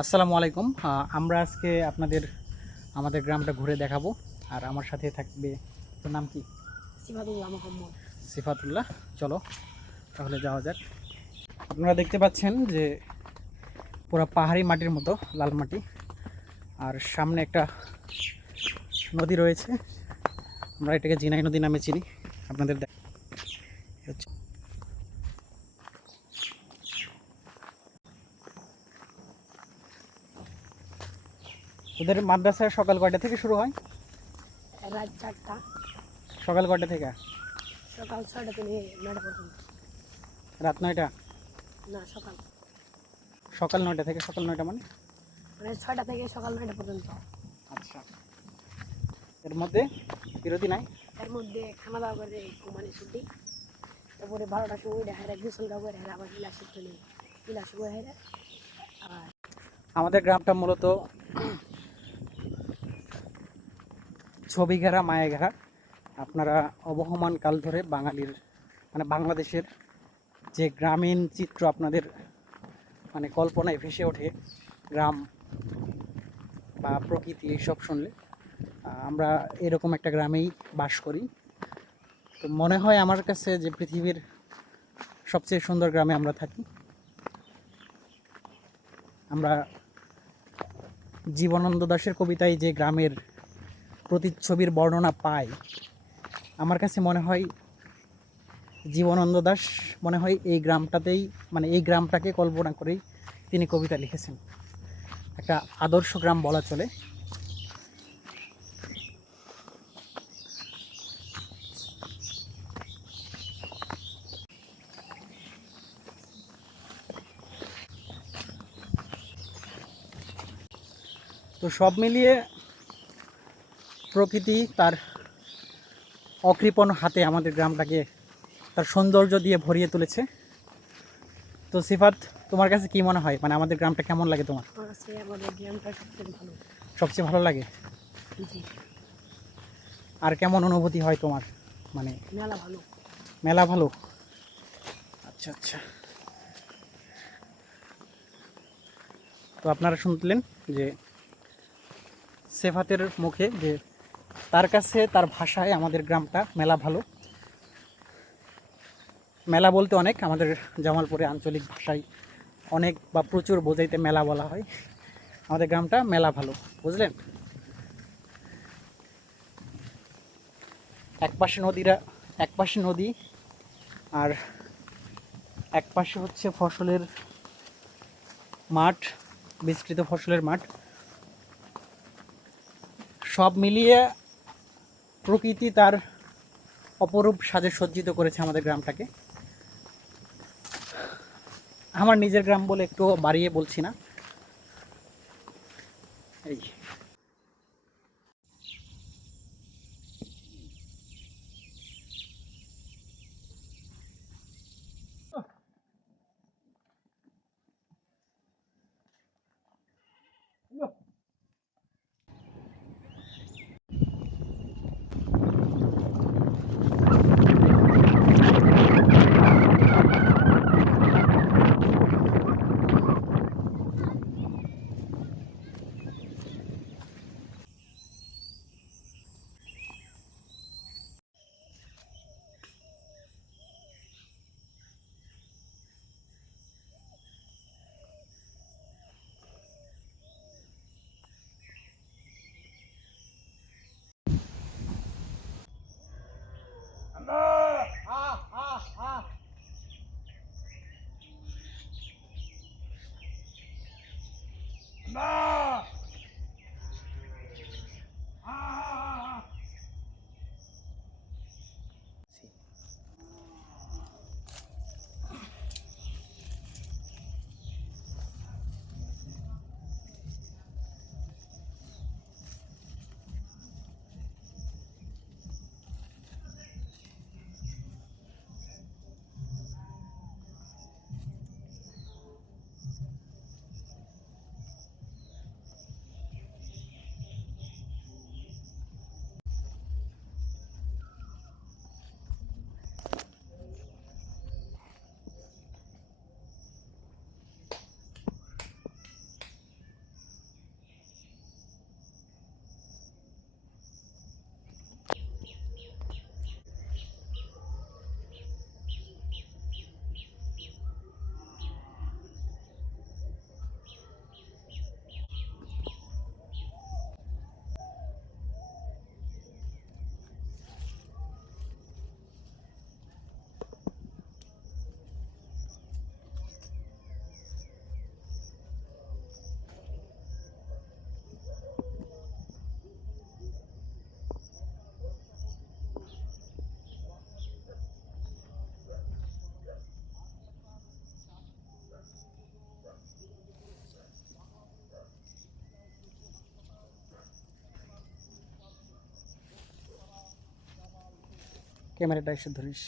আসসালামু আলাইকুম। আমরা আজকে আপনাদের আমাদের গ্রামটা ঘুরে দেখাবো। আর আমার সাথে থাকবে, তোর নাম কি? সিফাতুল্লাহ মোহাম্মদ। সিফাতুল্লাহ। চলো তাহলে যাওয়া যাক। আপনারা দেখতে পাচ্ছেন যে পুরো পাহাড়ি মাটির মতো লাল মাটি, আর সামনে একটা নদী রয়েছে। আমরা এটাকে জিনাই নদী নামে চিনি। আপনাদের হচ্ছে ওদের মাদ্রাসা সকাল কয়টা থেকে শুরু হয়? রাত 4টা। সকাল কয়টা থেকে? সকাল 6টা থেকে 9টা পর্যন্ত। রাত 9টা? না, সকাল সকাল 9টা থেকে সকাল 9টা মানে 6টা থেকে সকাল 9টা পর্যন্ত। আচ্ছা, এর মধ্যে বিরতি নাই? এর মধ্যে খাওয়া দাওয়া করে ঘুমানি ছুটি, তারপরে 12টার সময় দেখা যায় গোসল করে আবার ক্লাসে চলে ক্লাসে বসে। আর আমাদের গ্রামটা মূলত ছবি ঘেরা মায়া ঘেরা। আপনারা অবহমান কাল ধরে বাঙালির বাংলাদেশের যে গ্রামীণ চিত্র আপনাদের কল্পনায় ভেসে ওঠে, গ্রাম বা প্রকৃতি এইসব শুনলে আমরা এরকম একটা গ্রামেই বাস করি। তো মনে হয় আমার কাছে যে পৃথিবীর সবচেয়ে সুন্দর গ্রামে আমরা থাকি। আমরা জীবনানন্দ দাশের কবিতায় যে গ্রামের প্রতিচ্ছবির বর্ণনা পাই, আমার কাছে মনে হয় জীবনানন্দ দাশ এই গ্রামটাতেই এই গ্রামটাকে কল্পনা করেই তিনি কবিতা লিখেছেন। একটা আদর্শ গ্রাম বলা চলে। তো সব মিলিয়ে প্রকৃতি তার অকৃপণ হাতে আমাদের গ্রামটাকে তার সৌন্দর্য দিয়ে ভরিয়ে তুলেছে। তো সিফাত, তোমার কাছে কি মনে হয়, আমাদের গ্রামটা কেমন লাগে তোমার? আমাদের গ্রামটা সবচেয়ে ভালো। সবচেয়ে ভালো লাগে? জি। আর কেমন অনুভূতি হয় তোমার? মেলা ভালো। মেলা ভালো। আচ্ছা আচ্ছা। তো আপনারা শুনলেন যে সেফাতের মুখে যে তার কাছে তার ভাষায় আমাদের গ্রামটা মেলা ভালো। মেলা বলতে অনেক, আমাদের জামালপুরে আঞ্চলিক ভাষায় অনেক বা প্রচুর বোঝাইতে মেলা বলা হয়। আমাদের গ্রামটা মেলা ভালো, বুঝলেন? একপাশে নদী আর একপাশে হচ্ছে ফসলের মাঠ, বিস্তৃত ফসলের মাঠ। সব মিলিয়ে প্রকৃতি তার অপরূপ সাজে সজ্জিত করেছে আমাদের গ্রামটাকে। আমার নিজের গ্রাম বলে একটু বাড়িয়ে বলছি না। এই ক্যামেরাটা এসে ধরিস।